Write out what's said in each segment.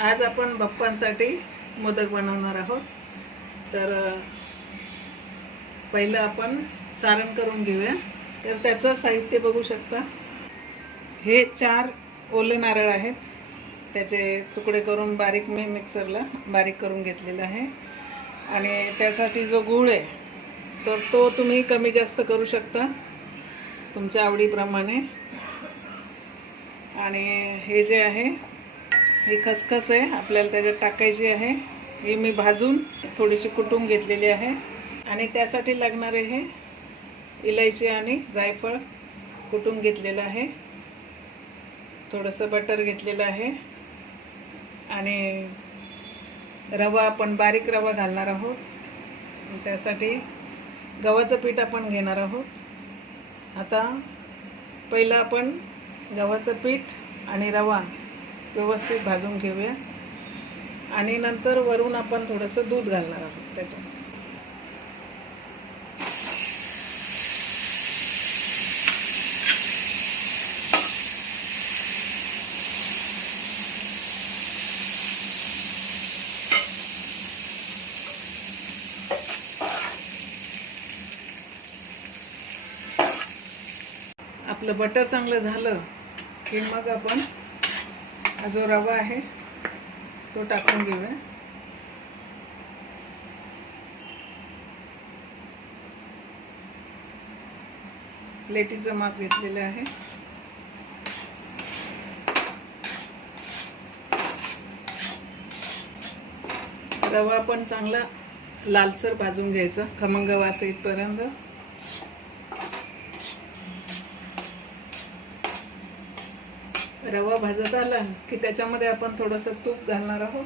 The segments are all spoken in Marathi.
आज आपण बाप्पांसाठी मोदक बनवणार आहोत. तर पहिलं आपण सारण करून घेऊया. तर त्याचं साहित्य बघू शकता. हे चार ओले नारळ आहेत. त्याचे तुकडे करून बारीक मी मिक्सरला बारीक करून घेतलेलं आहे. आणि त्यासाठी जो गूळ आहे तर तो तुम्ही कमी जास्त करू शकता तुमच्या आवडीप्रमाणे. आणि हे जे आहे ही खसखस आहे. आपल्याला त्याच्यात टाकायची आहे. ही मी भाजून थोडीशी कुटून घेतलेली आहे. आणि त्यासाठी लागणारे हे इलायची आणि जायफळ कुटून घेतलेलं आहे. थोडंसं बटर घेतलेलं आहे. आणि रवा आपण बारीक रवा घालणार आहोत. त्यासाठी गव्हाचं पीठ आपण घेणार आहोत. आता पहिलं आपण गव्हाचं पीठ आणि रवा व्यवस्थित भाजून घेऊया. आणि नंतर वरून आपण थोडंसं दूध घालणार आहोत त्याच्यात. आपलं बटर चांगलं झालं की मग आपण हा जो रवा आहे तो टाकून घेऊया. प्लेटीचं माप घेतलेलं आहे. रवा पण चांगला लालसर भाजून घ्यायचा खमंग वास येईपर्यंत. रवा भाजत आला की त्याच्यामध्ये आपण थोडंसं तूप घालणार आहोत.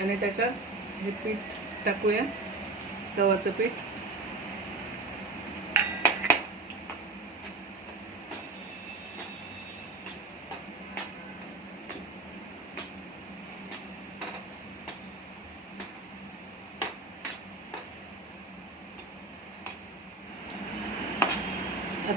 आणि त्याच्यात हे पीठ टाकूया गव्हाचं पीठ.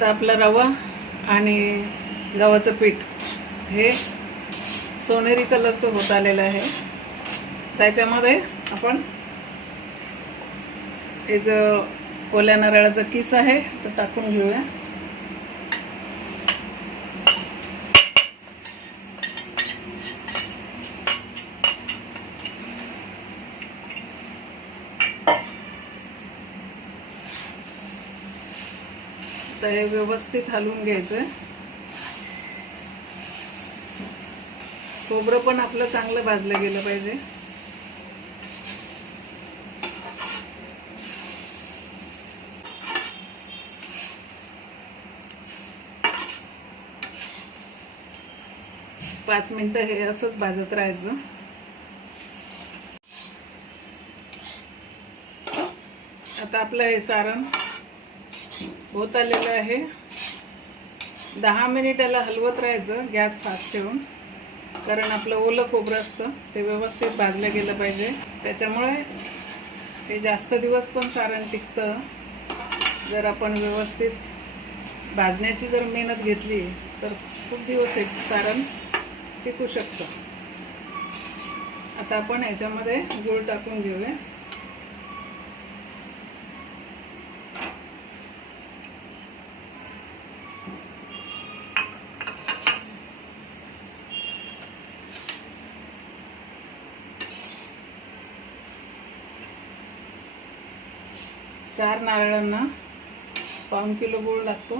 आता आपला रवा आणि गव्हाचं पीठ हे सोनेरी कलरचं होत आलेलं आहे. त्याच्यामध्ये आपण हे जो ओल्या नारळाचा किस आहे तो टाकून घेऊया. आता हे व्यवस्थित हलवून घ्यायचं खोबरं पण आपलं चांगलं भाजलं गेलं पाहिजे. पाच मिनटं हे असंच भाजत राहायचं. आता आपलं हे सारण होत आलेलं आहे. दहा मिनिट याला हलवत राहायचं गॅस फास्ट ठेवून. कारण आपलं ओलं खोबरं असतं ते व्यवस्थित भाजलं गेलं पाहिजे. त्याच्यामुळे ते जास्त दिवस पण सारण टिकतं. जर आपण व्यवस्थित भाजण्याची जर मेहनत घेतली तर खूप दिवस एक सारण टिकू शकतं. आता आपण याच्यामध्ये गूळ टाकून घेऊया. चार नारळांना पाऊन किलो गूळ लागतो.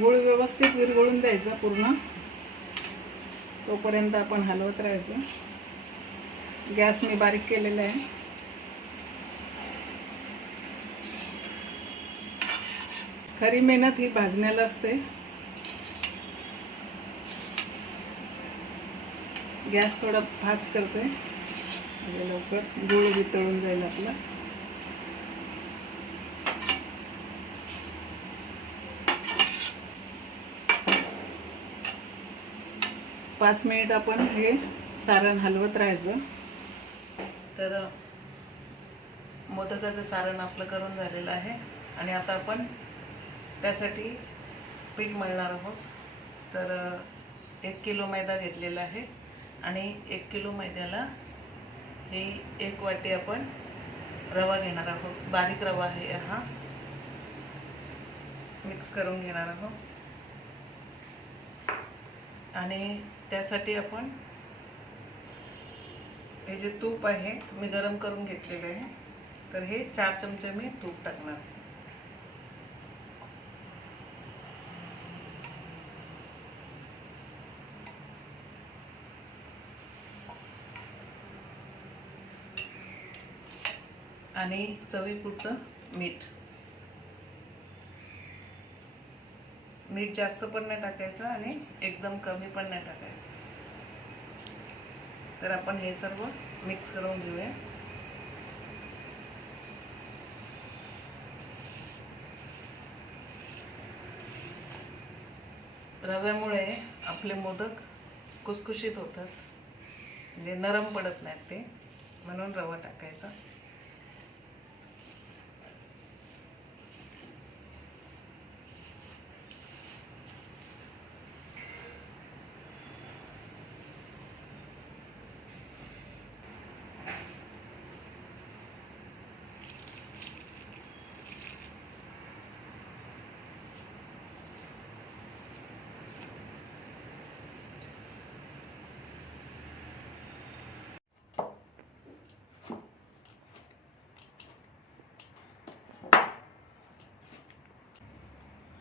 गूळ व्यवस्थित विरघळून द्यायचा पूर्ण. तोपर्यंत आपण हलवत राहायचं. गॅस मी बारीक केलेला आहे. खरी मेहनत ही भाजण्याला असते. गॅस थोडा फास्ट करतो आहे म्हणजे लवकर गुळ वितळून जाईल आपला. पाच मिनिट आपण हे सारण हलवत राहायचं. तर मोदकाचं सारण आपलं करून झालेलं आहे. आणि आता आपण त्यासाठी पीठ मळणार आहोत. तर एक किलो मैदा घेतलेला आहे. आणि एक किलो मैद्याला ही एक वाटी आपण रवा घेणार आहोत. बारीक रवा आहे हा. मिक्स करून घेणार आहोत. आणि त्यासाठी आपण हे जे तूप आहे मी गरम करून घेतलेलं आहे तर हे चार चमचे मी तूप टाकणार. आणि चवीपुरतं मीठ. मीठ जास्त पण नाही टाकायचं आणि एकदम कमी पण नाही टाकायचं. तर आपण हे सर्व मिक्स करून घेऊया. रव्यामुळे आपले मोदक कुसकुशीत होतात. म्हणजे नरम पडत नाहीत ते. म्हणून रवा टाकायचा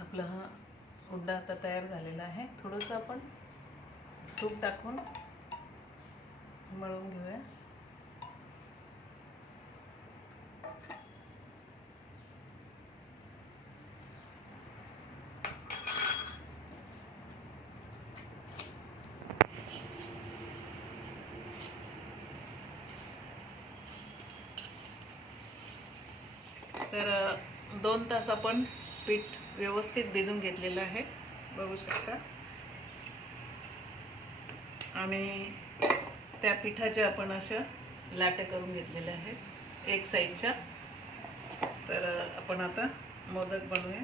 आपला हा उड्डा आता तयार झालेला आहे. थोडंसं आपण तूप टाकून मळून घेऊया. तर दोन तास आपण पीठ व्यवस्थित भिजून घेतलेलं आहे. बघू शकता. आणि त्या पिठाच्या आपण अशा लाट्या करून घेतलेल्या आहेत. एक साईडच्या. तर आपण आता मोदक बनवूया.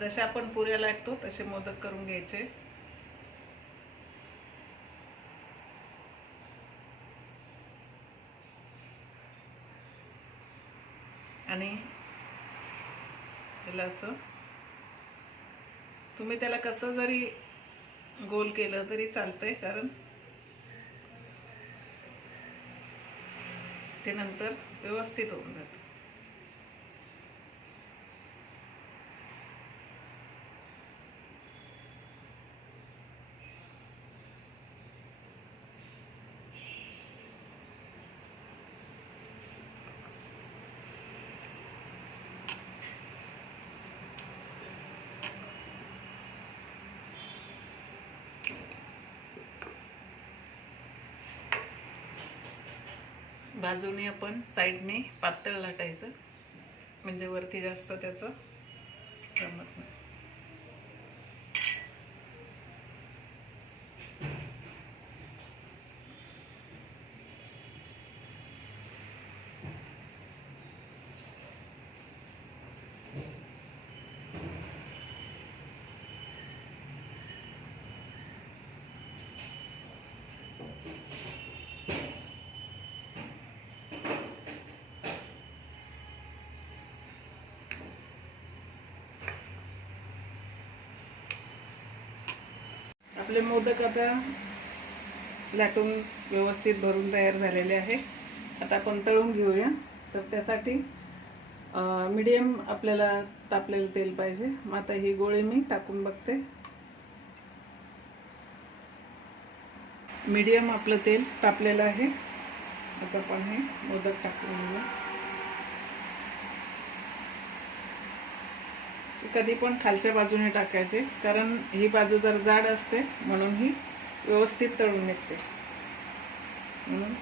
जसे आपण पुऱ्या लाटतो तसे मोदक करून घ्यायचे. आणि त्याला असं तुम्ही त्याला कसं जरी गोल केलं तरी चालतंय कारण ते नंतर व्यवस्थित होऊन जातं. बाजूने आपण साईडने पातळ लाटायचं. म्हणजे वरती जास्त त्याचं जमत नाही. आपले मोदक आता लाटून व्यवस्थित भरून तयार झालेले आहे. आता आपण तळून घेऊया. तर त्यासाठी मीडियम आपल्याला तापलेलं तेल पाहिजे. मग आता ही गोळी मी टाकून बघते. मीडियम आपलं तेल तापलेलं आहे. आता आपण हे मोदक टाकून घेऊया. कधी पण खालच्या बाजूने टाकायचे कारण ही बाजू जर जाड असते म्हणून ही व्यवस्थित तळून निघते. म्हणून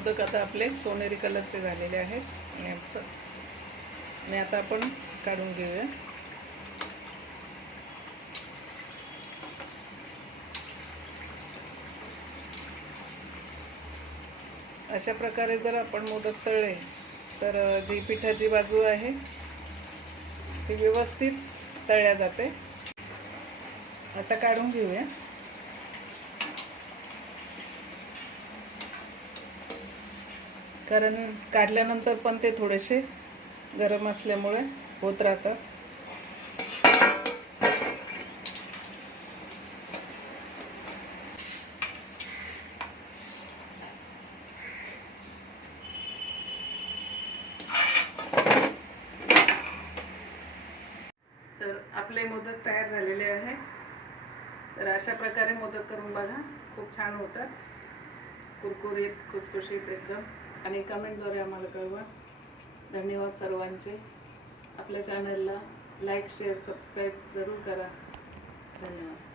मोदक आता आपले सोनेरी कलरचे झालेले आहेत. आणि आता आणि आता आपण काढून घेऊया. अशा प्रकारे जर आपण मोदक तळले तर जी पिठाची बाजू आहे ती व्यवस्थित तळल्या जाते. आता काढून घेऊया. कारण काढल्यानंतर पण ते थोडेसे गरम असल्यामुळे होत राहतात तर आपले मोदक तयार झालेले आहे. तर अशा प्रकारे मोदक करून बघा. खूप छान होतात. कुरकुरीत खुसखुशीत एकदम. आणि कमेंटद्वारे आम्हाला कळवा. धन्यवाद सर्वांचे. आपल्या चॅनलला लाईक शेअर सबस्क्राईब जरूर करा. धन्यवाद.